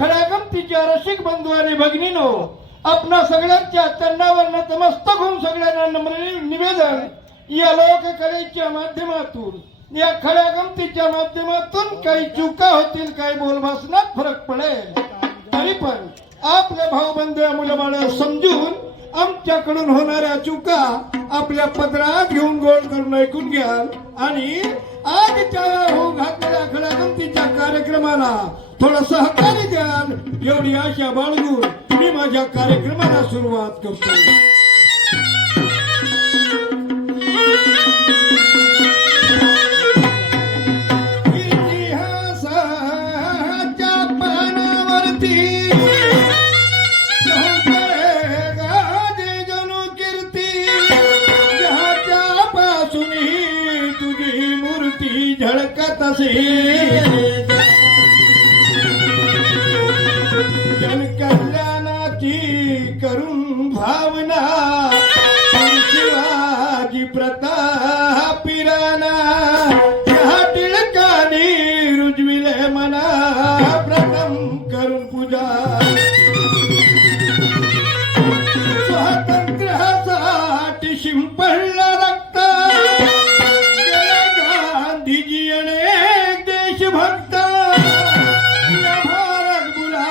खऱ्या गमतीच्या रसिक बंधू आणि भगिनीनो, आपणा सगळ्यांच्या चरणावर नतमस्तक होऊन सगळ्यांना नम्र निवेदन, या लोककलेच्या माध्यमातून, या खऱ्या गमतीच्या माध्यमातून काही चुका होतील, काही बोलभाषणात फरक पडेल, तरी पण आपल्या भाऊबंध मुलबाळ समजून आमच्याकडून होणाऱ्या चुका आपल्या पदरात घेऊन गोल करून ऐकून घ्याल आणि आजच्या हो घातलेल्या खऱ्या गमतीच्या कार्यक्रमाला थोडं सहकार्य द्याल, एवढी आशा बाळगून मी माझ्या कार्यक्रमाला सुरुवात करतो. इतिहासाच्या पानावरती झळकत असे जनकल्याणाची करून भावना, शिवाजी प्रतापिराना या टिळकाने रुजविले मना, प्रथम करून पूजा स्वातंत्र्यासाठी शिंपडला रक्त, भक्त या भारत बुला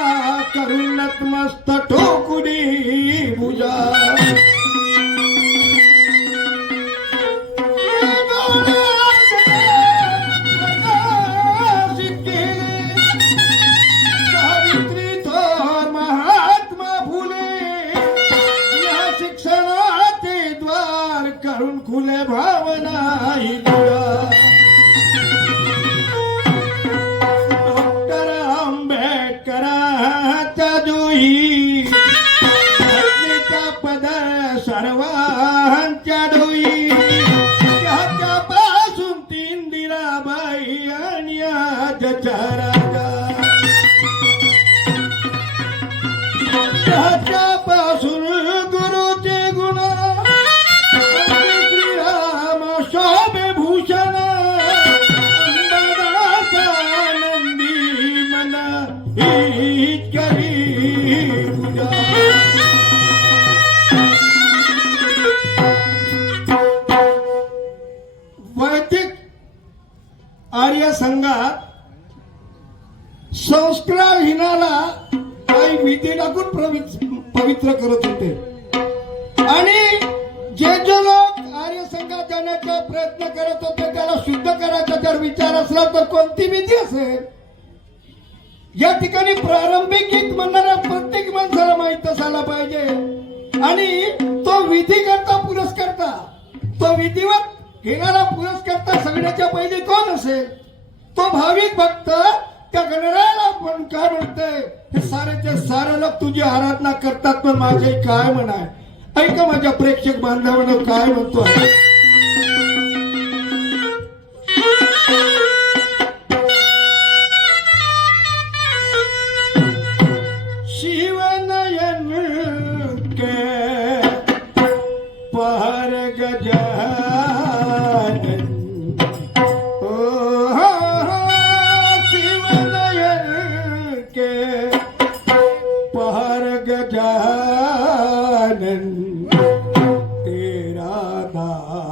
करून नतमस्त ठोकुनी भुजा. सावित्री थोर महात्मा फुले या शिक्षणाचे द्वार करून खुले भावना ही दुरा. सर्वांच्या डोई त्याच्यापासून इंदिराबाई आणि आजच्या राजा, त्याच्यापासून गुरुचे गुण श्रीराम शोभे भूषण, नंदी मना हीच करी पूजा. वैदिक आर्य संघात संस्कारहीनाला काही विधी टाकून पवित्र करत होते आणि जे लोक आर्य संघात जाण्याचा प्रयत्न करत होते त्याला शुद्ध करायचा जर विचार असला तर कोणती विधी असेल. या ठिकाणी प्रारंभिक गीत म्हणणाऱ्या प्रत्येक माणसाला माहित असायला पाहिजे आणि तो विधी करता पुरस्कर्ता, तो विधिवत घेणारा पुरस्कर्ता सगळ्याच्या पहिले कोण असेल? तो भाविक भक्त त्या गणरायाला पण काय म्हणतंय, हे सारेचे सारे लोक तुझी आराधना करतात पण माझे काय म्हणाय. ऐका माझ्या प्रेक्षक बांधवांनो काय म्हणतो. शिवनयन के पहर गजानन, शिवनयन के पहर गजानन, तेरा नाम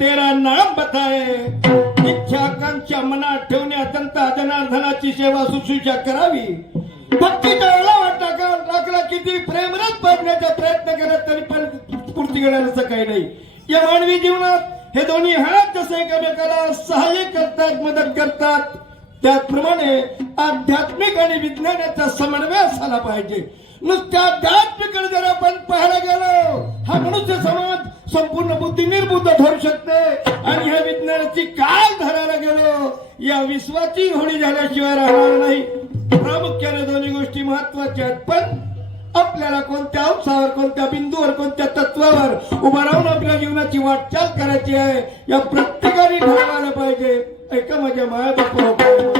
तेरा नाम बताए. इच्छा आकांक्षा मनात ठेवण्यात जनता जनार्दनाची सेवा शुश्रूषा करावी. भक्तीचा ओलावा टाकला किती प्रेमरस बनण्याचा प्रयत्न करत तरी पण स्फूर्ती घेण्याचं काही नाही. या मानवी जीवनात हे दोन्ही हात जसे एकमेकाला सहाय्य करतात, मदत करतात, त्याचप्रमाणे आध्यात्मिक आणि विज्ञानाचा समन्वय असायला पाहिजे. नुसत्या अध्यात्मिक जर आपण पाहायला गेलो, हा मनुष्य समाज संपूर्ण बुद्धी निर्बुद्ध ठरू शकते. आणि ह्या विज्ञानाची काल धरायला गेलो, या विश्वाची होळी झाल्याशिवाय राहणार नाही. प्रामुख्याने दोन्ही गोष्टी महत्वाच्या आहेत. पण आपल्याला कोणत्या अंशावर, कोणत्या बिंदूवर, कोणत्या तत्वावर उभा राहून आपल्या जीवनाची वाटचाल करायची आहे, या प्रत्येकाने ठरवायला पाहिजे. ऐका माझ्या माया बापा म्हणतो,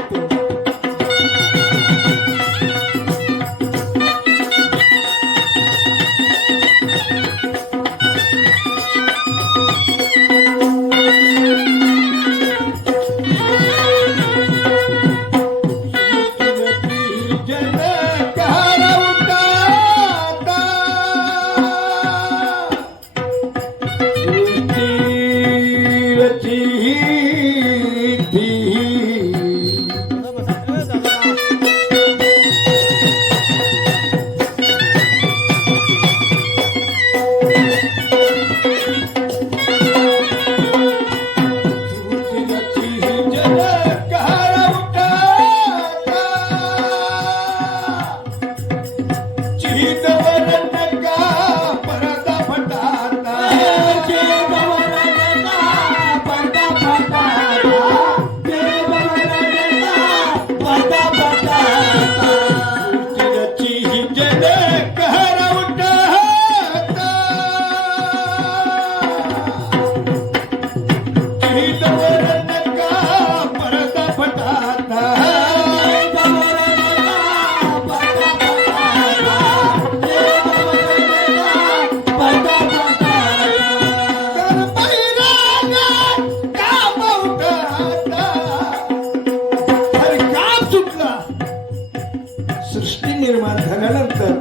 निर्माण झाल्यानंतर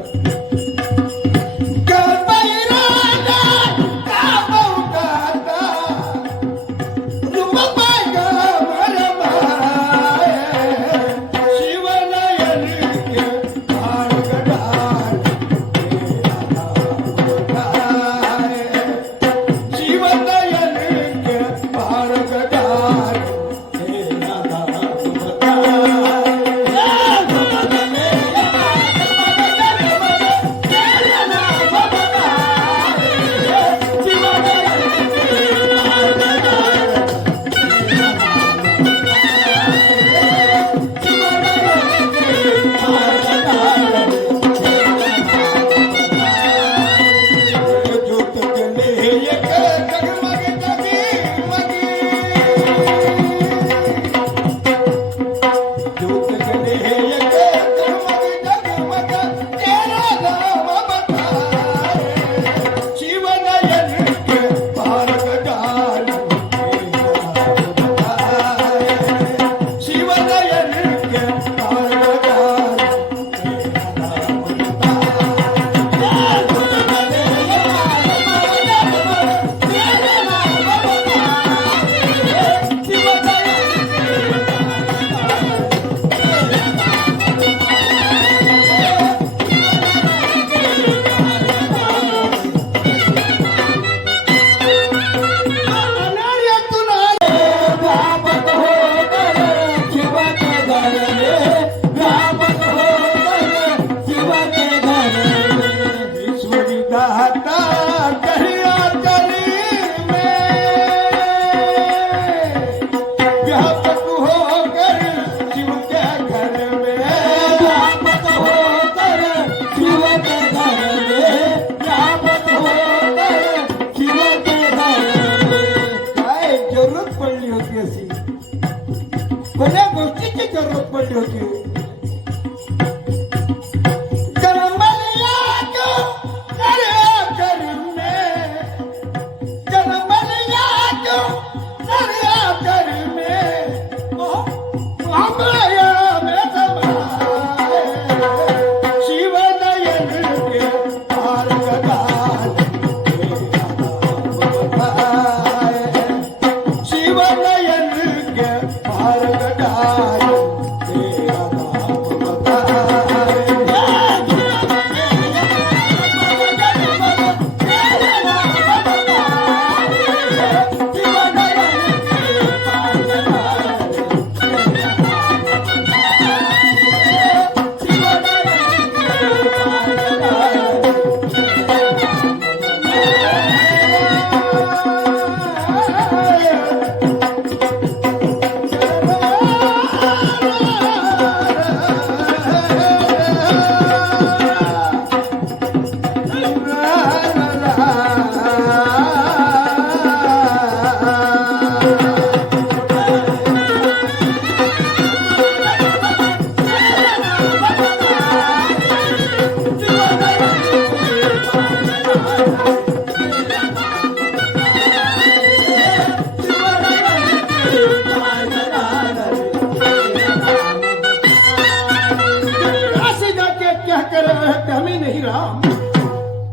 अयोध्या में नहीं राम,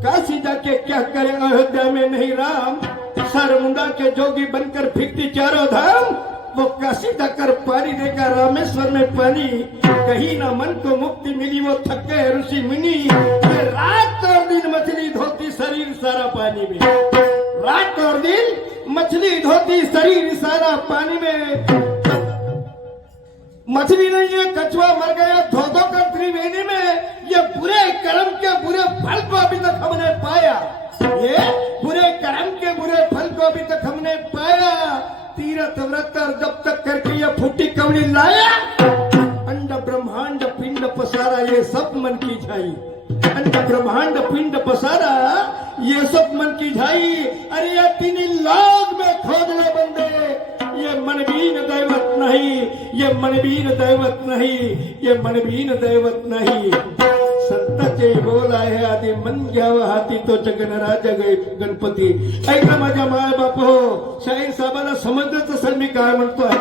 काशी जाके क्या करे अयोध्या में नहीं राम। सर मुंडा के जोगी बनकर फिरती चारों धाम, वो काशी जाकर पानी देगा रामेश्वर में पानी। कहीं ना मन को मुक्ति मिली, वो थक गए ऋषि मुनि। रात और दिन मछली धोती शरीर सारा पानी में, रात और दिन मछली धोती शरीर सारा पानी में। मछली नहीं है, कछुआ मर गया धो धो कर त्रिवेणी में। ये बुरे कर्म के बुरे फल को अभी तक हमने पाया, ये बुरे कर्म के बुरे फल को अभी तक हमने पाया। तीरथ व्रत और जब तक करके ये फूटी कवड़ी लाया। अंड ब्रह्मांड पिंड पसारा, ये सब मन की झाई। अंड ब्रह्मांड पिंड पसारा, ये सब मन की झाई। अरे ये तीन लाख में खोद ले बंदे, ये मनबीन दैवत नहीं, ये मनबीन दैवत नहीं, ये मनबीन दैवत नाही। संताचे बोल आहे आधी मन घ्यावं हाती, तो जगनराज गणपती। ऐका माझ्या माय बाप हो, शाहीर साहेबांना समजलंच असेल मी काय म्हणतोय।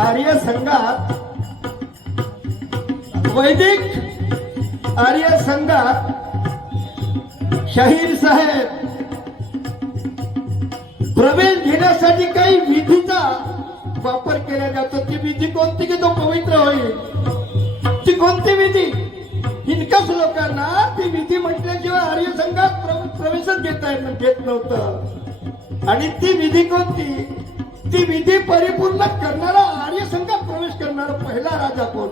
आर्य संघात, वैदिक आर्य संघात शाहीर साहेब प्रवेश घेण्यासाठी काही विधीचा वापर केला जातो। ती विधी कोणती की तो पवित्र होईल, ती कोणती विधी? हिनकस लोकांना ती विधी म्हटल्याशिवाय आर्य संघात प्रवेशच घेत नव्हतं। आणि ती विधी कोणती? ती विधी परिपूर्ण करणारा, आर्य संघात प्रवेश करणारा पहिला राजा कोण?